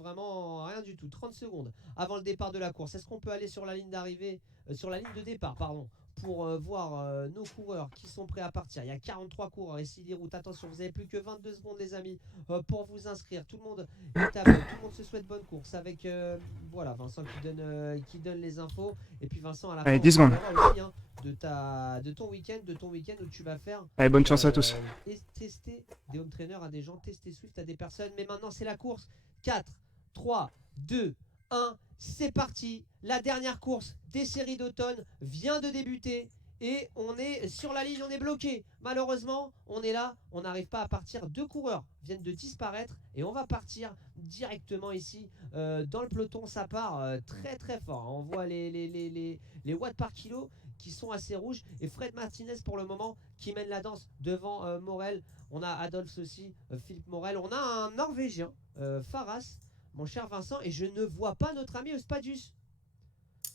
vraiment rien du tout. 30 secondes avant le départ de la course. Est-ce qu'on peut aller sur la ligne d'arrivée, sur la ligne de départ, pardon, pour voir nos coureurs qui sont prêts à partir. Il y a 43 coureurs ici les routes. Attention, vous avez plus que 22 secondes les amis pour vous inscrire. Tout le monde est à tout le monde se souhaite bonne course avec voilà Vincent qui donne les infos. Et puis Vincent à la fin, Allez, 10 secondes. aussi, hein, de ton week-end où tu vas faire. Allez, bonne chance à tous. Tester des home trainers à des gens, tester Swift à des personnes. Mais maintenant c'est la course. 4, 3, 2, 1, c'est parti. La dernière course des séries d'automne vient de débuter. Et on est sur la ligne, on est bloqué. Malheureusement, on est là, on n'arrive pas à partir. 2 coureurs viennent de disparaître. Et on va partir directement ici dans le peloton. Ça part très très fort. On voit les watts par kilo qui sont assez rouges. Et Fred Martinez pour le moment qui mène la danse devant Morel. On a Adolphe aussi, Philippe Morel. On a un Norvégien, Faras, mon cher Vincent. Et je ne vois pas notre ami Euspadius.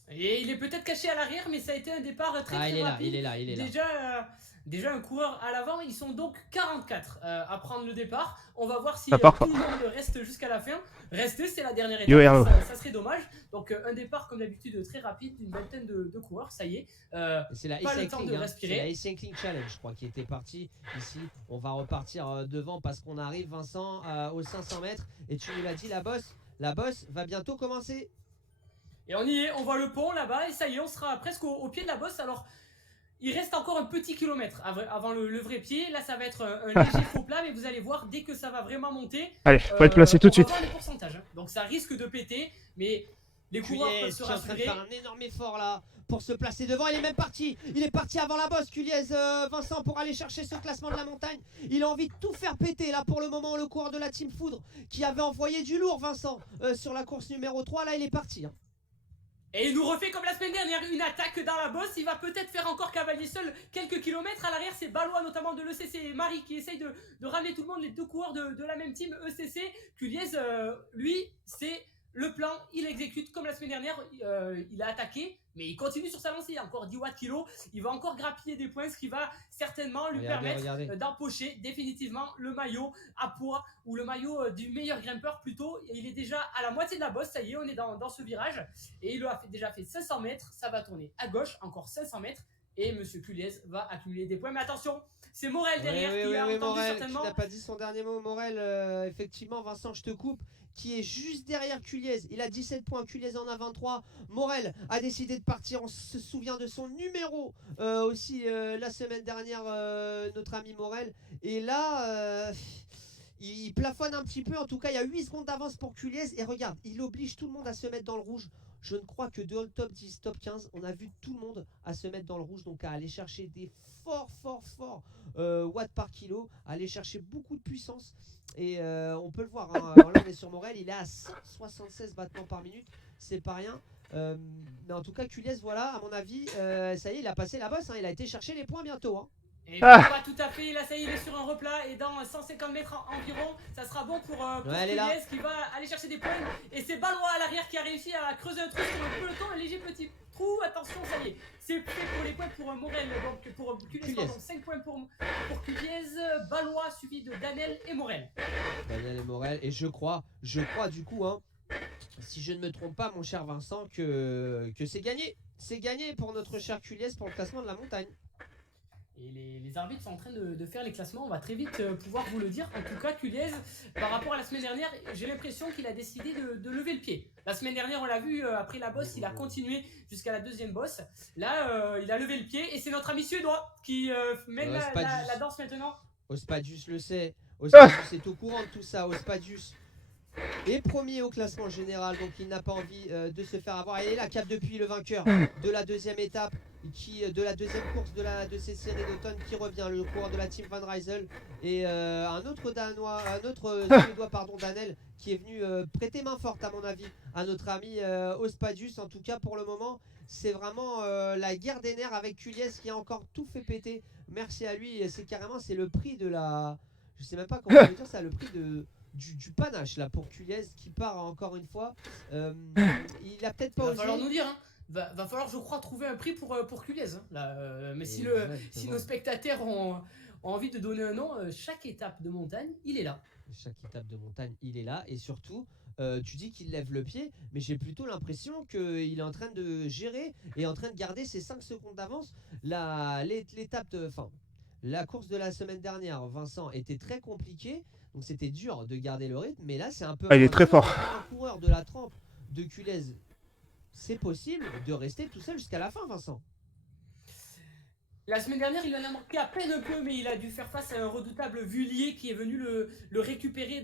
Et il est peut-être caché à l'arrière, mais ça a été un départ très très rapide. Il est là. Déjà un coureur à l'avant, ils sont donc 44 à prendre le départ. On va voir si tout le monde reste jusqu'à la fin. Rester, c'est la dernière étape, ça serait dommage. Donc un départ comme d'habitude très rapide, d'une vingtaine de coureurs, ça y est. C'est la pas le temps de respirer. C'est la e-cycling challenge, je crois, qui était partie ici. On va repartir devant parce qu'on arrive, Vincent, aux 500 mètres. Et tu nous l'as dit, la bosse va bientôt commencer. Et on y est, on voit le pont là-bas et ça y est, on sera presque au pied de la bosse. Alors, il reste encore un petit kilomètre avant le vrai pied. Là, ça va être un léger faux plat, mais vous allez voir, dès que ça va vraiment monter, allez, faut être placé tout de suite. On va voir les pourcentages, hein. Donc ça risque de péter, mais les coureurs peuvent se rassurer. Qui est en train de faire un énorme effort là pour se placer devant. Il est même parti. Il est parti avant la bosse, Culiez, Vincent, pour aller chercher ce classement de la montagne. Il a envie de tout faire péter là pour le moment. Le coureur de la Team Foudre qui avait envoyé du lourd, Vincent, sur la course numéro 3. Là, il est parti, hein. Et il nous refait comme la semaine dernière une attaque dans la bosse. Il va peut-être faire encore cavalier seul quelques kilomètres. À l'arrière, c'est Balois notamment de l'ECC et Marie qui essaye de ramener tout le monde, les 2 coureurs de la même team ECC. Culiez, lui, c'est le plan. Il exécute comme la semaine dernière. Il a attaqué, mais il continue sur sa lancée. Il y a encore 10 watts kilo. Il va encore grappiller des points, ce qui va certainement lui permettre d'empocher définitivement le maillot à poids ou le maillot du meilleur grimpeur plutôt. Et il est déjà à la moitié de la bosse. Ça y est, on est dans ce virage. Et il a déjà fait 500 mètres. Ça va tourner à gauche, encore 500 mètres. Et Monsieur Culiez va accumuler des points. Mais attention, c'est Morel derrière qui a entendu Morel, certainement. qui n'a pas dit son dernier mot, Morel. Effectivement, Vincent, je te coupe. Qui est juste derrière Culiez. Il a 17 points, Culiez en a 23. Morel a décidé de partir. On se souvient de son numéro aussi la semaine dernière, notre ami Morel. Et là, il plafonne un petit peu. En tout cas, il y a 8 secondes d'avance pour Culiez. Et regarde, il oblige tout le monde à se mettre dans le rouge. Je ne crois que de top 10, top 15, on a vu tout le monde à se mettre dans le rouge. Donc à aller chercher des forts watts par kilo. À aller chercher beaucoup de puissance. Et on peut le voir, hein. Alors là on est sur Morel, il est à 176 battements par minute, c'est pas rien. Mais en tout cas Culiez, voilà, à mon avis, ça y est, il a passé la bosse, hein. Il a été chercher les points bientôt, hein. Et pas tout à fait, là ça y est, il est sur un replat et dans 150 mètres environ, ça sera bon pour Culiez qui va aller chercher des points. Et c'est Balois à l'arrière qui a réussi à creuser un trou sur le peloton, un léger petit trou, attention, ça y est, c'est fait pour les points pour Morel, donc pour Culiez, donc 5 points pour Culiez, Balois suivi de Danel et Morel. Danel et Morel, et je crois du coup, hein, si je ne me trompe pas mon cher Vincent, que c'est gagné pour notre cher Culiez pour le classement de la montagne. Et les arbitres sont en train de faire les classements, on va très vite pouvoir vous le dire. En tout cas, Culiez, par rapport à la semaine dernière, j'ai l'impression qu'il a décidé de lever le pied. La semaine dernière, on l'a vu, après la bosse, il a continué jusqu'à la deuxième bosse. Là, il a levé le pied et c'est notre ami suédois qui mène la danse maintenant. Euspadius le sait, Euspadius est au courant de tout ça, Euspadius est premier au classement général, donc il n'a pas envie de se faire avoir. Et là, Cap depuis le vainqueur de la deuxième étape, de la deuxième course de ces séries d'automne qui revient, le coureur de la team Van Rysel et un autre suédois, pardon, Danel, qui est venu prêter main forte à mon avis à notre ami Euspadius. En tout cas pour le moment c'est vraiment la guerre des nerfs avec Culiez qui a encore tout fait péter. Merci à lui, c'est le prix de la, je sais même pas comment on peut dire ça, le prix du panache là pour Culiez qui part encore une fois. Il a peut-être pas osé. Il va falloir nous dire, hein. Va falloir, je crois, trouver un prix pour Culiez, hein, là, mais si nos spectateurs ont envie de donner un nom, chaque étape de montagne, il est là. Chaque étape de montagne, il est là. Et surtout, tu dis qu'il lève le pied, mais j'ai plutôt l'impression qu'il est en train de gérer et en train de garder ses 5 secondes d'avance. La course de la semaine dernière, Vincent, était très compliquée, donc c'était dur de garder le rythme, mais là c'est un peu Ah, il est moins très dur. fort. Pour un coureur de la trempe de Culez, c'est possible de rester tout seul jusqu'à la fin, Vincent. La semaine dernière, il en a manqué à peine un peu, mais il a dû faire face à un redoutable Vullier qui est venu le récupérer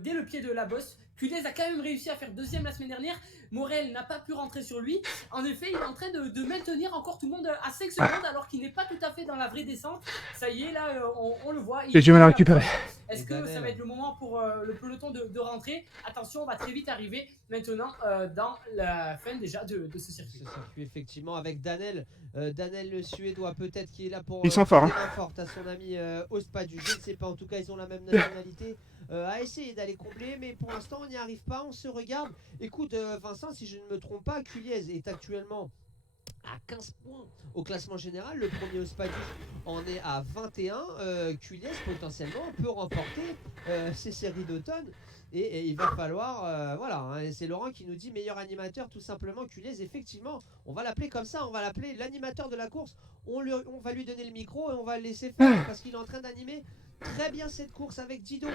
dès le pied de la bosse. Culez a quand même réussi à faire deuxième la semaine dernière. Morel n'a pas pu rentrer sur lui. En effet, il est en train de maintenir encore tout le monde à 5 secondes alors qu'il n'est pas tout à fait dans la vraie descente. Ça y est, là, on le voit. J'ai du mal à récupérer. Est-ce que ça va être le moment pour le peloton de rentrer? Attention, on va très vite arriver maintenant dans la fin déjà de ce circuit. Ce circuit, effectivement, avec Danel. Danel le Suédois, peut-être, qui est là pour Ils sont forts, donner main forte à son ami Ospadu. Je ne sais pas, en tout cas, ils ont la même nationalité. À essayer d'aller combler, mais pour l'instant, on n'y arrive pas. On se regarde. Écoute, Vincent, si je ne me trompe pas, Culliez est actuellement à 15 points au classement général. Le premier Ospadu en est à 21. Culliez, potentiellement, peut remporter ces séries d'automne. Et il va falloir, voilà, hein, c'est Laurent qui nous dit meilleur animateur, tout simplement. Culliez, effectivement, on va l'appeler comme ça, on va l'appeler l'animateur de la course. On va lui donner le micro et on va le laisser faire parce qu'il est en train d'animer très bien cette course avec Dido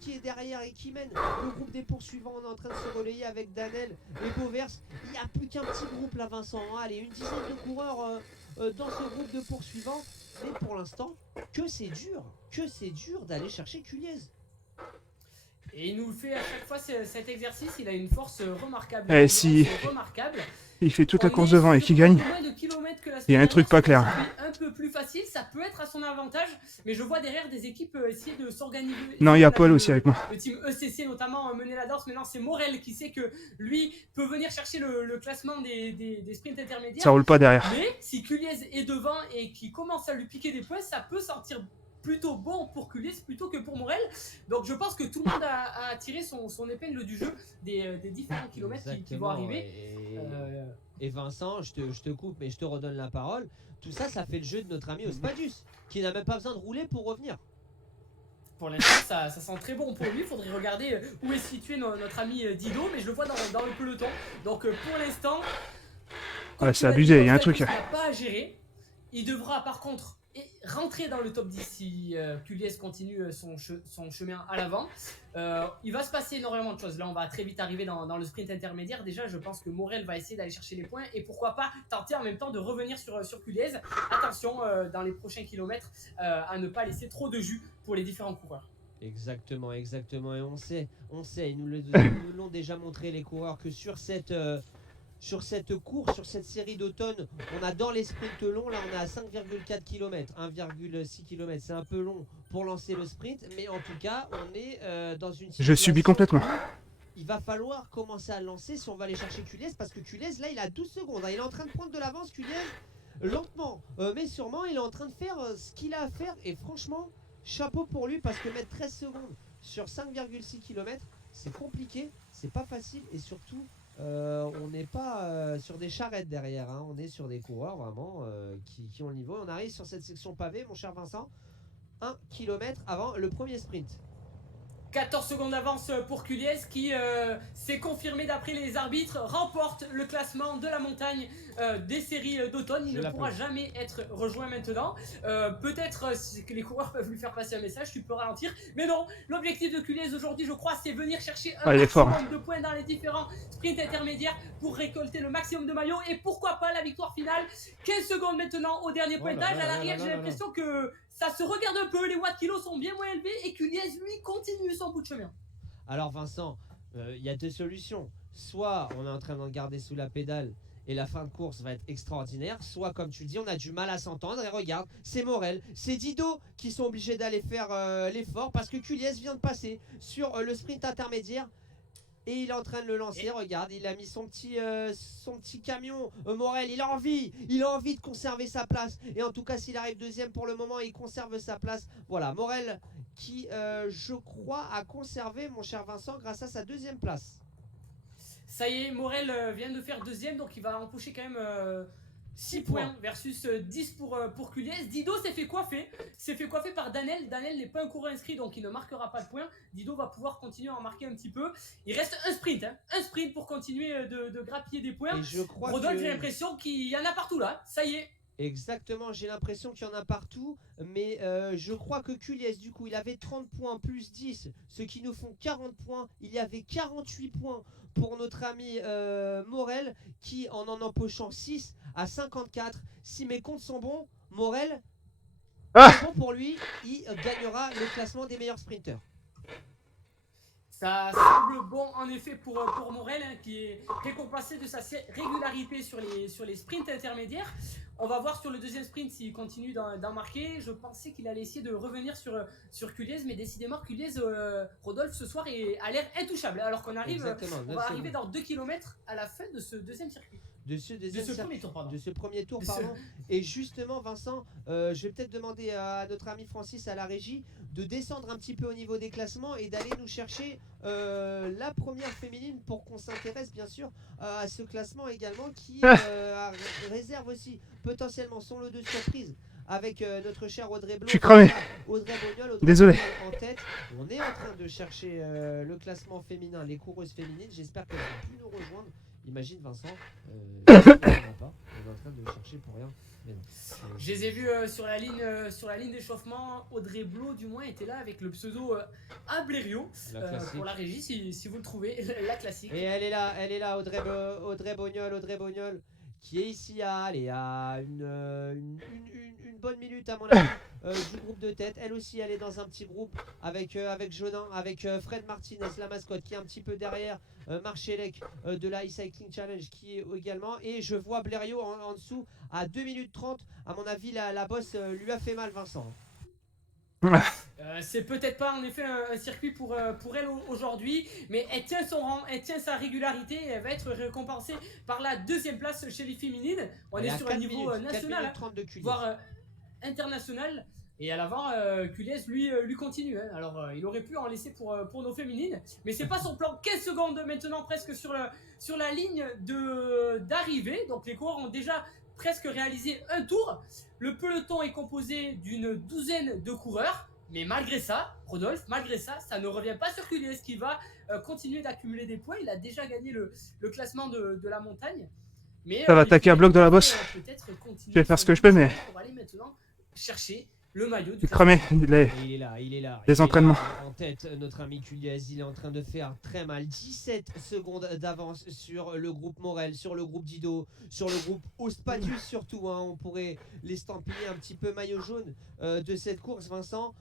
qui est derrière et qui mène le groupe des poursuivants. On est en train de se relayer avec Danel et Beauvers. Il n'y a plus qu'un petit groupe là, Vincent, hein. Allez, une dizaine de coureurs dans ce groupe de poursuivants. Mais pour l'instant, que c'est dur d'aller chercher Culliez. Et il nous fait à chaque fois cet exercice, il a une force remarquable. Eh, si il fait toute la course devant et qu'il gagne, il y a un truc pas clair. Un peu plus facile, ça peut être à son avantage, mais je vois derrière des équipes essayer de s'organiser. Non, il y a Paul aussi avec moi. Le team ECC notamment mener la danse. Maintenant, c'est Morel qui sait que lui peut venir chercher le classement des sprints intermédiaires. Ça roule pas derrière. Mais si Culliez est devant et qu'il commence à lui piquer des points, ça peut sortir plutôt bon pour Culliez plutôt que pour Morel. Donc je pense que tout le monde a tiré son épingle du jeu des différents kilomètres qui vont arriver. Et Vincent, je te coupe, mais je te redonne la parole. Tout ça, ça fait le jeu de notre ami Ospadius, qui n'a même pas besoin de rouler pour revenir. Pour l'instant, ça sent très bon pour lui. Il faudrait regarder où est situé notre ami Dido, mais je le vois dans le peloton. Donc pour l'instant, c'est abusé, il y a un truc. Il n'a pas à gérer. Il devra par contre rentrer dans le top 10 si Culliez continue son chemin à l'avant. Il va se passer énormément de choses. Là, on va très vite arriver dans le sprint intermédiaire. Déjà, je pense que Morel va essayer d'aller chercher les points et pourquoi pas tenter en même temps de revenir sur Culliez. Attention, dans les prochains kilomètres, à ne pas laisser trop de jus pour les différents coureurs. Exactement. Et on sait, ils nous l'ont déjà montré, les coureurs, que sur cette course, sur cette série d'automne, on a dans les sprints longs, là on est à 5,4 km, 1,6 km, c'est un peu long pour lancer le sprint, mais en tout cas on est dans une situation. Je subis complètement. Il va falloir commencer à lancer si on va aller chercher Culliez, parce que Culliez là il a 12 secondes, hein, il est en train de prendre de l'avance. Culliez, lentement mais sûrement, il est en train de faire ce qu'il a à faire, et franchement chapeau pour lui, parce que mettre 13 secondes sur 5,6 km c'est compliqué, c'est pas facile, et surtout on n'est pas sur des charrettes derrière, hein. On est sur des coureurs vraiment qui ont le niveau. On arrive sur cette section pavée, mon cher Vincent, 1 km avant le premier sprint. 14 secondes d'avance pour Culliez qui s'est confirmé d'après les arbitres, remporte le classement de la montagne des séries d'automne. Il ne pourra jamais être rejoint maintenant. Peut-être que les coureurs peuvent lui faire passer un message, tu peux ralentir. Mais non, l'objectif de Culliez aujourd'hui, je crois, c'est venir chercher un maximum de points dans les différents sprints intermédiaires pour récolter le maximum de maillots. Et pourquoi pas la victoire finale. 15 secondes maintenant au dernier pointage. À l'arrière, j'ai l'impression que ça se regarde un peu, les watts kilos sont bien moins élevés et Culliez lui continue son bout de chemin. Alors Vincent, il y a deux solutions. Soit on est en train d'en garder sous la pédale et la fin de course va être extraordinaire, soit comme tu le dis, on a du mal à s'entendre. Et regarde, c'est Morel, c'est Dido qui sont obligés d'aller faire l'effort parce que Culliez vient de passer sur le sprint intermédiaire. Et il est en train de le lancer, regarde, il a mis son petit camion. Morel, il a envie de conserver sa place. Et en tout cas, s'il arrive deuxième pour le moment, il conserve sa place. Voilà, Morel qui, je crois, a conservé, mon cher Vincent, grâce à sa deuxième place. Ça y est, Morel vient de faire deuxième, donc il va empocher quand même 6 points versus 10 pour Culiez. Dido s'est fait coiffer. S'est fait coiffer par Danel. Danel n'est pas un coureur inscrit, donc il ne marquera pas de points. Dido va pouvoir continuer à en marquer un petit peu. Il reste un sprint. Hein. Un sprint pour continuer de grappiller des points. Et je crois Rodolphe, que... j'ai l'impression qu'il y en a partout là. Ça y est. Exactement, j'ai l'impression qu'il y en a partout, mais je crois que Culiez, du coup, il avait 30 points plus 10, ce qui nous font 40 points. Il y avait 48 points pour notre ami Morel, qui en empochant 6 à 54. Si mes comptes sont bons, Morel, c'est bon pour lui, il gagnera le classement des meilleurs sprinters. Ça semble bon en effet pour Morel, hein, qui est récompensé de sa régularité sur les sprints intermédiaires. On va voir sur le deuxième sprint s'il continue d'en marquer. Je pensais qu'il allait essayer de revenir sur Culiez, mais décidément Culiez, Rodolphe ce soir a l'air intouchable. Alors qu'on arrive, on va arriver dans 2 km à la fin de ce deuxième circuit. De ce premier tour, pardon. Et justement, Vincent, je vais peut-être demander à notre ami Francis à la régie de descendre un petit peu au niveau des classements et d'aller nous chercher la première féminine pour qu'on s'intéresse bien sûr à ce classement également qui réserve aussi potentiellement son lot de surprises avec notre cher Audrey Blo. Je suis cramé. Audrey Bognol Désolé. En tête. On est en train de chercher le classement féminin, les coureuses féminines. J'espère qu'elles vont plus nous rejoindre. Imagine Vincent, on est en train de chercher pour rien. Je les ai vus sur la ligne d'échauffement. Audrey Blo du moins était là avec le pseudo Ablerio pour la régie si vous le trouvez, la classique. Et elle est là Audrey Bognol qui est ici à une bonne minute à mon avis du groupe de tête. Elle aussi elle est dans un petit groupe avec Jonin, avec Fred Martinez la mascotte qui est un petit peu derrière, Marchelek de la e-cycling challenge qui est également, et je vois Blériot en dessous à 2 minutes 30. À mon avis la bosse lui a fait mal, Vincent. C'est peut-être pas en effet un circuit pour elle aujourd'hui, mais elle tient son rang, elle tient sa régularité et elle va être récompensée par la deuxième place chez les féminines. On est sur un niveau national, voire international. Et à l'avant, Culiez lui continue. Hein. Alors il aurait pu en laisser pour nos féminines, mais c'est pas son plan. 15 secondes maintenant presque sur la ligne d'arrivée. Donc les coureurs ont déjà presque réalisé un tour. Le peloton est composé d'une douzaine de coureurs. Mais malgré ça, Rodolphe, ça ne revient pas sur Culiez qui va continuer d'accumuler des points. Il a déjà gagné le classement de la montagne. Mais, ça va attaquer un bloc dans la bosse. Je vais faire ce que je peux, mais... On va aller maintenant chercher le maillot du cramé. Il est là. Des entraînements. En tête, notre ami Culiez, il est en train de faire très mal. 17 secondes d'avance sur le groupe Morel, sur le groupe Dido, sur le groupe Ospadius surtout. Hein. On pourrait l'estampiller un petit peu maillot jaune de cette course, Vincent.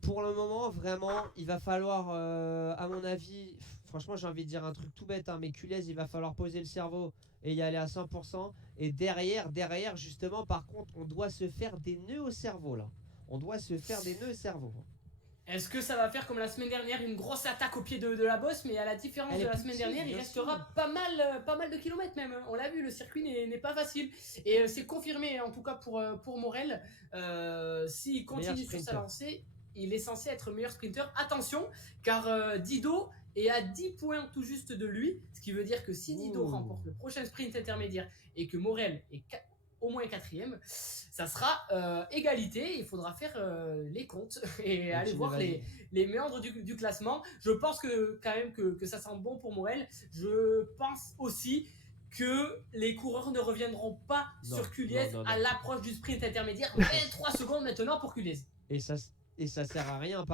Pour le moment, vraiment, il va falloir, à mon avis, franchement, j'ai envie de dire un truc tout bête, hein, mais Culiez, il va falloir poser le cerveau et y aller à 100%. Et derrière, justement, par contre, on doit se faire des nœuds au cerveau, là. On doit se faire des nœuds au cerveau. Est-ce que ça va faire comme la semaine dernière, une grosse attaque au pied de la bosse, mais à la différence de la semaine dernière, il restera pas mal de kilomètres même. On l'a vu, le circuit n'est pas facile. Et c'est confirmé, en tout cas pour Morel. S'il continue sur sa lancée, il est censé être meilleur sprinter. Attention, car Dido est à 10 points tout juste de lui. Ce qui veut dire que si Dido remporte le prochain sprint intermédiaire et que Morel est au moins 4ème, ça sera égalité. Il faudra faire les comptes et aller voir les méandres du classement. Je pense que quand même que ça sent bon pour Morel. Je pense aussi que les coureurs ne reviendront pas sur Culiez à l'approche du sprint intermédiaire. 23 secondes maintenant pour Culiez. Et ça sert à rien,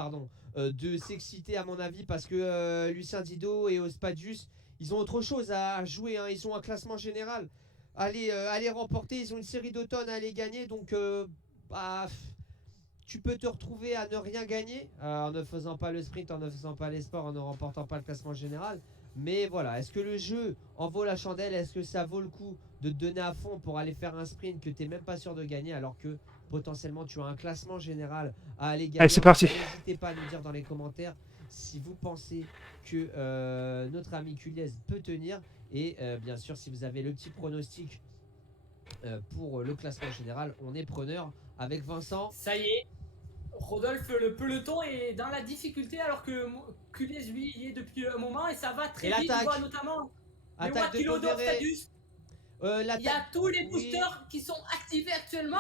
de s'exciter à mon avis, parce que Lucien Dido et Ospadius, ils ont autre chose à jouer, hein. Ils ont un classement général à les remporter, ils ont une série d'automne à aller gagner, donc tu peux te retrouver à ne rien gagner en ne faisant pas le sprint, en ne faisant pas les sports, en ne remportant pas le classement général. Mais voilà, est-ce que le jeu en vaut la chandelle? Est-ce que ça vaut le coup de te donner à fond pour aller faire un sprint que tu n'es même pas sûr de gagner, alors que potentiellement tu as un classement général à aller gagner? Allez, c'est parti. N'hésitez pas à nous dire dans les commentaires si vous pensez que notre ami Culiez peut tenir. Et bien sûr, si vous avez le petit pronostic pour le classement général, on est preneur avec Vincent. Ça y est, Rodolphe, le peloton est dans la difficulté alors que Culiez lui y est depuis un moment et ça va très vite. On voit notamment attaque de Wattilo d'Ospadius. Il y a tous les boosters qui sont activés actuellement.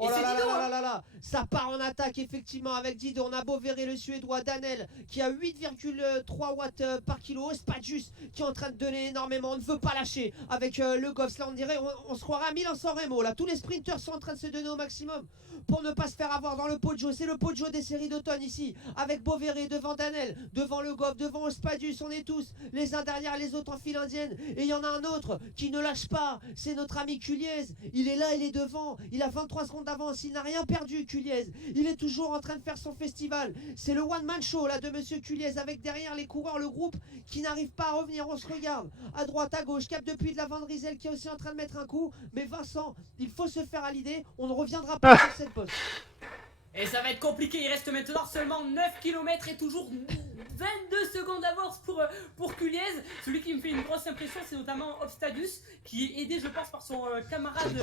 Oh là là là là là, ça part en attaque effectivement avec Dido. On a beau verrer le Suédois Danel qui a 8,3 watts par kilo. Spadius qui est en train de donner énormément. On ne veut pas lâcher avec le Goffs. Là on dirait, on se croirait à Milan-San Remo. Là tous les sprinters sont en train de se donner au maximum pour ne pas se faire avoir dans le Poggio. C'est le Poggio des séries d'automne ici avec Beauverré devant Danel, devant le Goff, devant Spadius. On est tous les uns derrière les autres en file indienne. Et il y en a un autre qui ne lâche pas. C'est notre ami Culiez. Il est là, il est devant. Il a 23 secondes d'avance. Il n'a rien perdu, Culiez. Il est toujours en train de faire son festival. C'est le one-man show là de Monsieur Culiez avec derrière les coureurs, le groupe qui n'arrive pas à revenir. On se regarde à droite, à gauche. Cap depuis de la Van Riesel qui est aussi en train de mettre un coup. Mais Vincent, il faut se faire à l'idée. On ne reviendra pas sur cette poste. Et ça va être compliqué, il reste maintenant seulement 9 km et toujours 22 secondes d'avance pour Culiez. Celui qui me fait une grosse impression, c'est notamment Obstadius, qui est aidé, je pense, par son camarade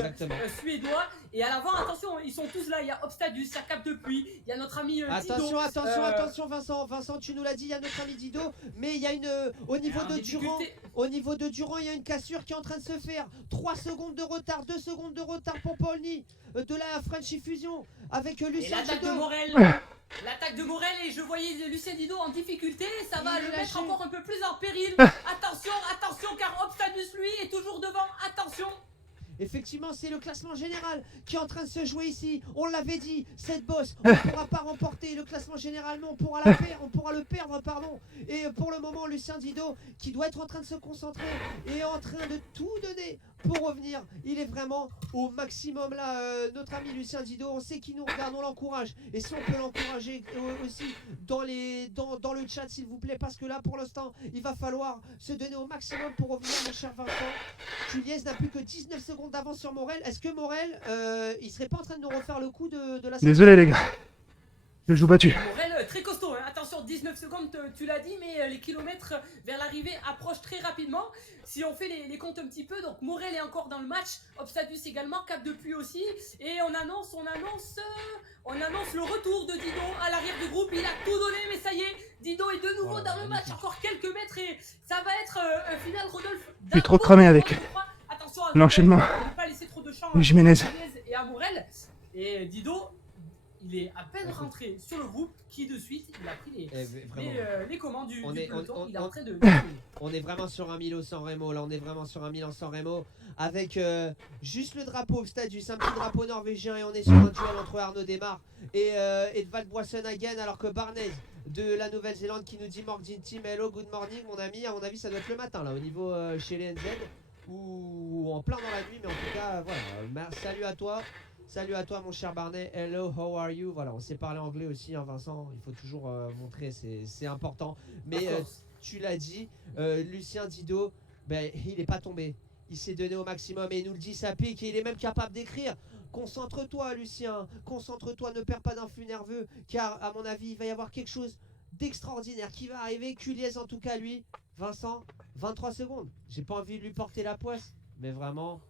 suédois. Et à l'avant, attention, ils sont tous là. Il y a Obstadius, il y a Cap Depuis, il y a notre ami Dido. Attention Vincent. Vincent, tu nous l'as dit, il y a notre ami Dido. Mais il y a une... Au niveau de Durand, il y a une cassure qui est en train de se faire. 3 secondes de retard, 2 secondes de retard pour Paulny de la Frenchy Fusion avec Lucien Dido. L'attaque de Morel et je voyais Lucien Dido en difficulté, ça va le mettre encore un peu plus en péril. Attention car Obstadius lui est toujours devant, attention. Effectivement, c'est le classement général qui est en train de se jouer ici. On l'avait dit, cette bosse, on ne pourra pas remporter le classement général, mais on pourra le perdre, pardon. Et pour le moment, Lucien Dido, qui doit être en train de se concentrer, est en train de tout donner pour revenir. Il est vraiment au maximum là, notre ami Lucien Dido. On sait qu'il nous regarde, on l'encourage. Et si on peut l'encourager aussi dans le chat, s'il vous plaît, parce que là, pour l'instant, il va falloir se donner au maximum pour revenir, mon cher Vincent. Culiez n'a plus que 19 secondes d'avance sur Morel. Est-ce que Morel, il serait pas en train de nous refaire le coup de la... Désolé les gars, je joue battu. Morel, très costaud, hein. Attention, 19 secondes, tu l'as dit, mais les kilomètres vers l'arrivée approchent très rapidement. Si on fait les comptes un petit peu, donc Morel est encore dans le match, Obstadius également, Cap Depuis aussi, et on annonce le retour de Dido à l'arrière du groupe. Il a tout donné, mais ça y est, Dido est de nouveau dans le match, encore quelques mètres, et ça va être un final, Rodolphe. Je suis trop cramé avec l'enchaînement. Ne pas laisser trop de champ Jiménez et à Morel, et Dido. Il est à peine rentré sur le groupe qui de suite il a pris les commandes du peloton. Il est en train de... On est vraiment sur un Milan-San Remo là, on est vraiment sur un Milan-San Remo avec juste le drapeau Obstadius, un petit drapeau norvégien, et on est sur un duel entre Arnaud Desmar et Edvald Boisson-Hagen, alors que Barnez de la Nouvelle-Zélande qui nous dit Morgan Team, hello, good morning mon ami. À mon avis ça doit être le matin là au niveau chez les NZ ou en plein dans la nuit, mais en tout cas voilà, salut à toi. Salut à toi mon cher Barnet, hello, how are you? Voilà, on s'est parlé anglais aussi, hein, Vincent, il faut toujours montrer, c'est important. Mais tu l'as dit, Lucien Dido, ben, il n'est pas tombé, il s'est donné au maximum et il nous le dit, ça pique, et il est même capable d'écrire. Concentre-toi Lucien, concentre-toi, ne perds pas d'influx nerveux, car à mon avis, il va y avoir quelque chose d'extraordinaire qui va arriver. Culiez en tout cas lui, Vincent, 23 secondes, j'ai pas envie de lui porter la poisse, mais vraiment...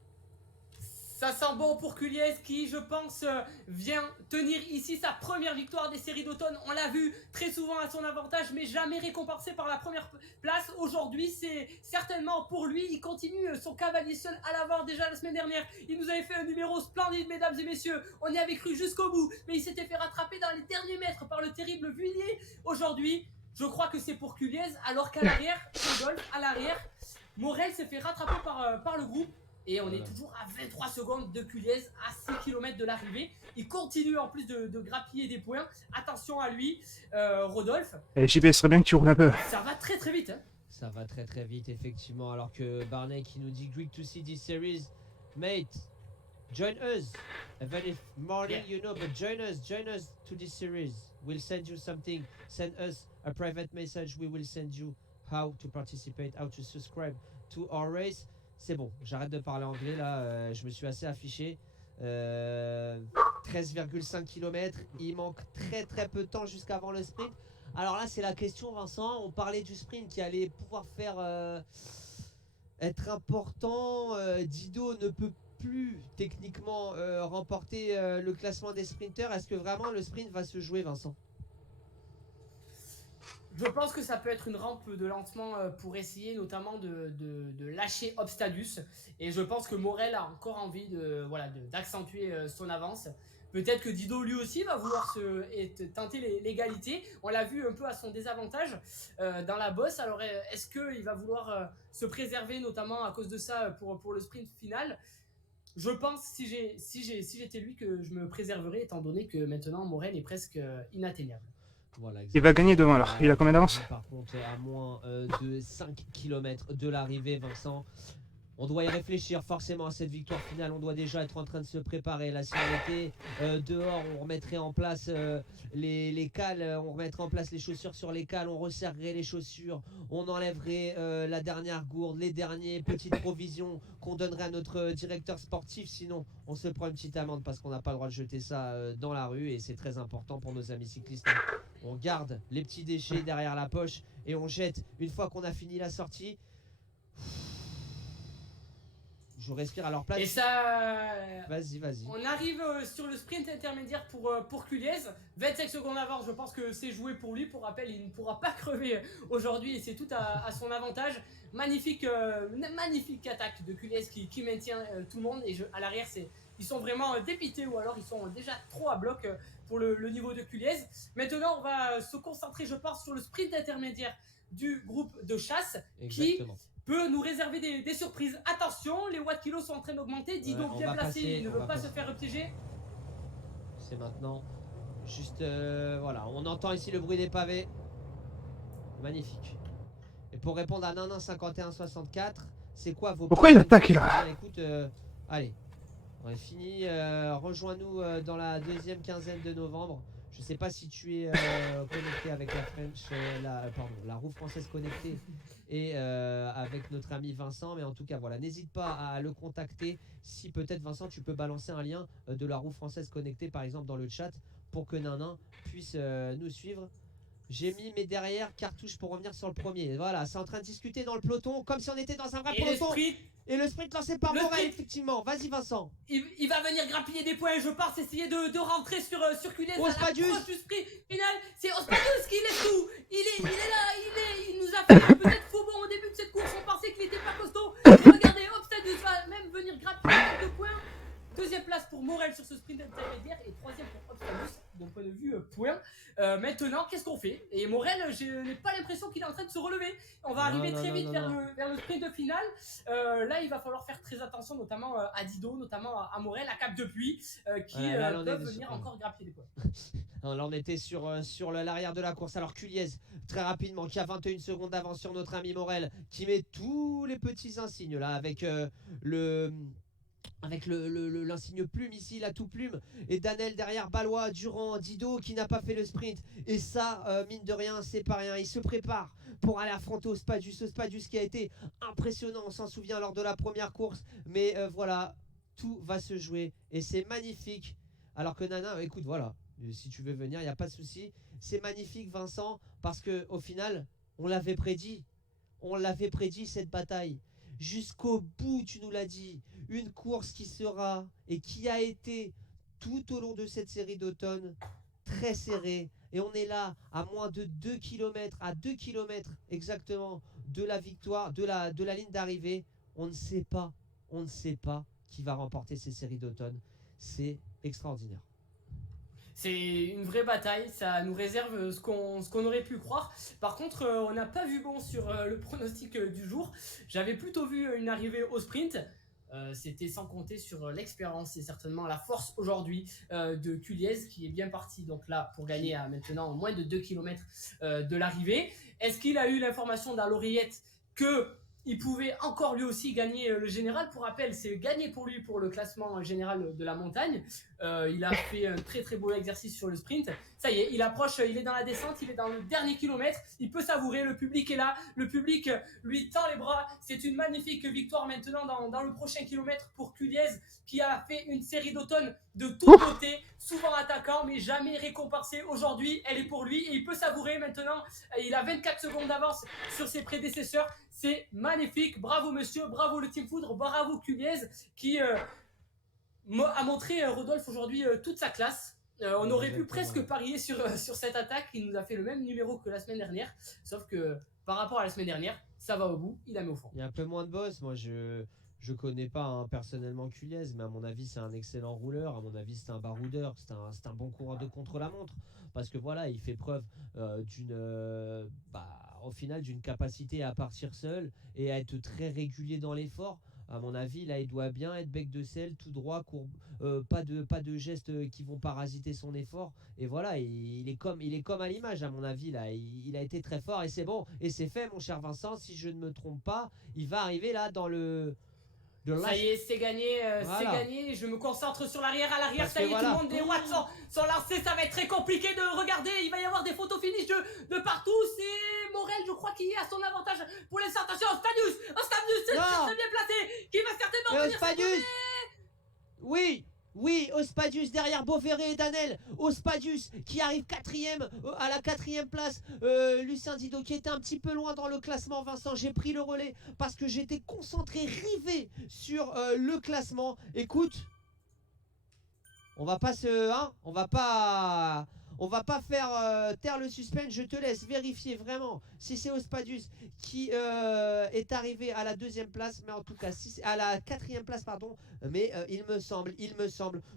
Ça sent bon pour Culiez qui, je pense, vient tenir ici sa première victoire des séries d'automne. On l'a vu très souvent à son avantage, mais jamais récompensé par la première place. Aujourd'hui, c'est certainement pour lui. Il continue son cavalier seul à l'avant. Déjà la semaine dernière, il nous avait fait un numéro splendide, mesdames et messieurs. On y avait cru jusqu'au bout, mais il s'était fait rattraper dans les derniers mètres par le terrible Vuillier. Aujourd'hui, je crois que c'est pour Culiez, alors qu'à l'arrière, Rodolphe, à l'arrière, Morel s'est fait rattraper par le groupe. Et on est toujours à 23 secondes de Culiez, à 6 km de l'arrivée. Il continue en plus de grappiller des points. Attention à lui, Rodolphe. Et JP, serait bien que tu roules un peu. Ça va très très vite. Hein. Ça va très très vite, effectivement. Alors que Barney qui nous dit Great to see this series. Mate, join us. Even if morning you know, but join us to this series. We'll send you something. Send us a private message. We will send you how to participate, how to subscribe to our race. C'est bon, j'arrête de parler anglais là, je me suis assez affiché. 13,5 km, il manque très très peu de temps jusqu'avant le sprint. Alors là c'est la question Vincent, on parlait du sprint qui allait pouvoir faire être important. Dido ne peut plus techniquement remporter le classement des sprinters. Est-ce que vraiment le sprint va se jouer Vincent? Je pense que ça peut être une rampe de lancement pour essayer notamment de lâcher Obstadus. Et je pense que Morel a encore envie d'accentuer son avance. Peut-être que Dido lui aussi va vouloir tenter l'égalité. On l'a vu un peu à son désavantage dans la bosse. Alors est-ce qu'il va vouloir se préserver notamment à cause de ça pour le sprint final? Je pense, si j'étais lui, que je me préserverais étant donné que maintenant Morel est presque inatteignable. Voilà, il va gagner demain alors. Il a combien d'avance? Par contre, à moins de 5 km de l'arrivée, Vincent. On doit y réfléchir forcément à cette victoire finale. On doit déjà être en train de se préparer. Là, si on était dehors, on remettrait en place les cales, on remettrait en place les chaussures sur les cales, on resserrerait les chaussures, on enlèverait la dernière gourde, les derniers petites provisions qu'on donnerait à notre directeur sportif. Sinon, on se prend une petite amende parce qu'on n'a pas le droit de jeter ça dans la rue et c'est très important pour nos amis cyclistes. On garde les petits déchets derrière la poche et on jette une fois qu'on a fini la sortie. Je respire à leur place. Et ça... Vas-y. On arrive sur le sprint intermédiaire pour Culiez. 25 secondes avant, je pense que c'est joué pour lui. Pour rappel, il ne pourra pas crever aujourd'hui et c'est tout à son avantage. Magnifique attaque de Culiez qui maintient tout le monde. Et à l'arrière, ils sont vraiment dépités ou alors ils sont déjà trop à bloc pour le niveau de Culiez. Maintenant, on va se concentrer, je pense, sur le sprint intermédiaire du groupe de chasse. Exactement. Qui peut nous réserver des surprises. Attention, les watts kilos sont en train d'augmenter. Dido bien placé, il ne veut pas se faire repiéger. C'est maintenant. Juste, voilà, on entend ici le bruit des pavés. Magnifique. Et pour répondre à Nanin 5164, c'est quoi vos... Pourquoi il attaque là? Écoute, allez, on est fini. Rejoins-nous dans la deuxième quinzaine de novembre. Je sais pas si tu es connecté avec la roue française connectée et avec notre ami Vincent, mais en tout cas voilà, n'hésite pas à le contacter. Si peut-être Vincent, tu peux balancer un lien de la roue française connectée par exemple dans le chat pour que Nanin puisse nous suivre. J'ai mis mes derrière cartouches pour revenir sur le premier. Voilà, c'est en train de discuter dans le peloton comme si on était dans un vrai peloton. Et le sprint lancé par Morel, effectivement. Vas-y, Vincent. Il va venir grappiller des points, je pense, essayer de rentrer sur Culiez à Ospadius. l'approche du sprint final. C'est Ospadius qui laisse tout. Il est là, il nous a fait peut-être faux bon au début de cette course. On pensait qu'il était pas costaud. Et regardez, Ospadius va même venir grappiller quelques points. Deuxième place pour Morel sur ce sprint intermédiaire et troisième pour Obstadus, d'un point de vue point. Maintenant, qu'est-ce qu'on fait? Et Morel, je n'ai pas l'impression qu'il est en train de se relever. On va arriver très vite vers le sprint final. Là, il va falloir faire très attention, notamment à Dido, notamment à Morel, à Cap de Puy, qui peuvent venir encore grappiller des points. Là, on était sur l'arrière de la course. Alors, Culiez, très rapidement, qui a 21 secondes d'avance sur notre ami Morel, qui met tous les petits insignes là avec l'insigne plume ici, la tout plume, et Danel derrière Ballois, Durand, Dido qui n'a pas fait le sprint. Et ça, mine de rien, c'est pas rien. Il se prépare pour aller affronter Ospadius qui a été impressionnant, on s'en souvient lors de la première course. Mais voilà, tout va se jouer et c'est magnifique. Alors que Nana, écoute, voilà, si tu veux venir, il n'y a pas de souci. C'est magnifique, Vincent, parce que au final, on l'avait prédit. On l'avait prédit cette bataille. Jusqu'au bout, tu nous l'as dit. Une course qui sera et qui a été tout au long de cette série d'automne très serrée. Et on est là à moins de 2 km, à 2 km exactement de la victoire, de la ligne d'arrivée. On ne sait pas qui va remporter ces séries d'automne. C'est extraordinaire. C'est une vraie bataille, ça nous réserve ce qu'on aurait pu croire. Par contre, on n'a pas vu bon sur le pronostic du jour. J'avais plutôt vu une arrivée au sprint. C'était sans compter sur l'expérience et certainement la force aujourd'hui de Culiez qui est bien parti donc là pour gagner à maintenant moins de 2 km de l'arrivée. Est-ce qu'il a eu l'information dans l'oreillette qu'il pouvait encore lui aussi gagner le général? Pour rappel, c'est gagné pour lui pour le classement général de la montagne. Il a fait un très très beau exercice sur le sprint. Ça y est, il approche, il est dans la descente, il est dans le dernier kilomètre. Il peut savourer, le public est là, le public lui tend les bras. C'est une magnifique victoire maintenant dans le prochain kilomètre pour Culiez qui a fait une série d'automne de tous côtés, souvent attaquant mais jamais récompensé. Aujourd'hui, elle est pour lui et il peut savourer maintenant. Il a 24 secondes d'avance sur ses prédécesseurs. C'est magnifique, bravo monsieur, bravo le Team Foudre, bravo Culiez qui a montré Rodolphe aujourd'hui toute sa classe. On aurait pu Exactement. presque parier sur cette attaque. Il nous a fait le même numéro que la semaine dernière. Sauf que par rapport à la semaine dernière, ça va au bout. Il a mis au fond. Il y a un peu moins de boss. Moi, je connais pas hein, personnellement Culiez, mais à mon avis, c'est un excellent rouleur. À mon avis, c'est un baroudeur. C'est un bon coureur de contre-la-montre. Parce que voilà, il fait preuve au final, d'une capacité à partir seul et à être très régulier dans l'effort. À mon avis, là, il doit bien être bec de sel, tout droit, pas de gestes qui vont parasiter son effort. Et voilà, il est comme à l'image, à mon avis, là. Il a été très fort et c'est bon. Et c'est fait, mon cher Vincent, si je ne me trompe pas, il va arriver là dans le Ça y est, c'est gagné, Voilà. c'est gagné. Je me concentre sur l'arrière. À l'arrière, Parce ça que y est, voilà. tout le monde, les watts sont lancés. Ça va être très compliqué de regarder. Il va y avoir des photos finish de partout. C'est Morel, je crois, qui est à son avantage pour les attention. Stadius, c'est Non. très bien placé. Qui va certainement Et venir Ospadius Oui, Ospadius derrière Beauverré et Danel. Ospadius qui arrive à la 4e place. Lucien Didot qui était un petit peu loin dans le classement. Vincent, j'ai pris le relais parce que j'étais concentré, rivé sur le classement. Écoute, on va pas faire taire le suspense. Je te laisse vérifier vraiment si c'est Ospadius qui est arrivé à la 2e place, mais en tout cas si à la 4e place pardon. Mais il me semble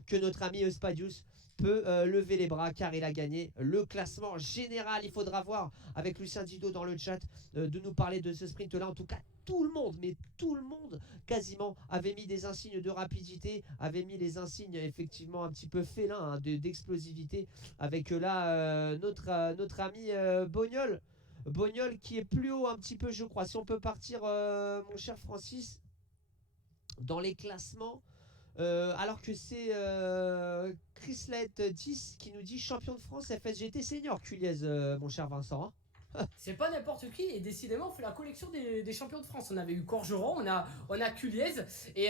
que notre ami Ospadius peut lever les bras car il a gagné le classement général. Il faudra voir avec Lucien Didot dans le chat de nous parler de ce sprint là. En tout cas tout le monde quasiment avait mis des insignes de rapidité, avait mis les insignes effectivement un petit peu félins hein, d'explosivité avec là notre ami Bognol qui est plus haut un petit peu je crois. Si on peut partir mon cher Francis dans les classements alors que c'est Chrislet 10 qui nous dit champion de France FSGT senior Culiez mon cher Vincent hein. C'est pas n'importe qui, et décidément on fait la collection des champions de France. On avait eu Corgeron, on a Culiez, et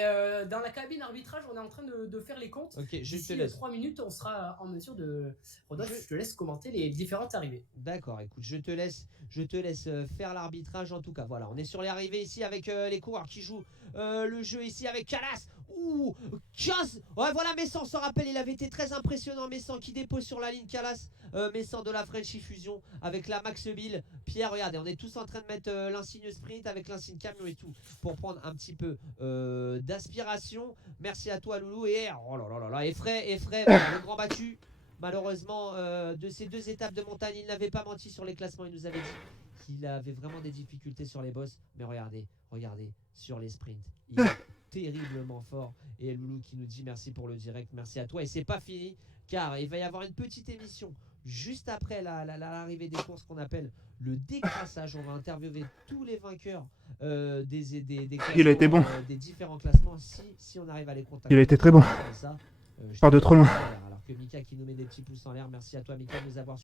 dans la cabine arbitrage on est en train de faire les comptes. Ok, je te D'ici laisse. 3 minutes on sera en mesure de... Rodolphe, je te laisse commenter les différentes arrivées. D'accord, écoute, je te laisse faire l'arbitrage en tout cas. Voilà, on est sur les arrivées ici avec les coureurs qui jouent le jeu ici avec Calas. Ouh, 15. Ouais, voilà, Messan se rappelle, il avait été très impressionnant. Messan qui dépose sur la ligne Calas. Messan de la Frenchy Fusion avec la Max Bill. Pierre, regardez, on est tous en train de mettre l'insigne sprint avec l'insigne camion et tout pour prendre un petit peu d'aspiration. Merci à toi, Loulou. Et oh là là là là, et frais, le grand battu. Malheureusement, de ces 2 étapes de montagne, il n'avait pas menti sur les classements. Il nous avait dit qu'il avait vraiment des difficultés sur les bosses. Mais regardez, sur les sprints. Il est terriblement fort. Et Loulou qui nous dit merci pour le direct. Merci à toi. Et c'est pas fini, car il va y avoir une petite émission juste après l'arrivée des courses qu'on appelle le décrassage. On va interviewer tous les vainqueurs des Il a été bon. Des différents classements. Si on arrive à les contacter. Il a été très bon. Ça, Pars de trop loin. alors que Mika qui nous met des petits pouces en l'air. Merci à toi Mika de nous avoir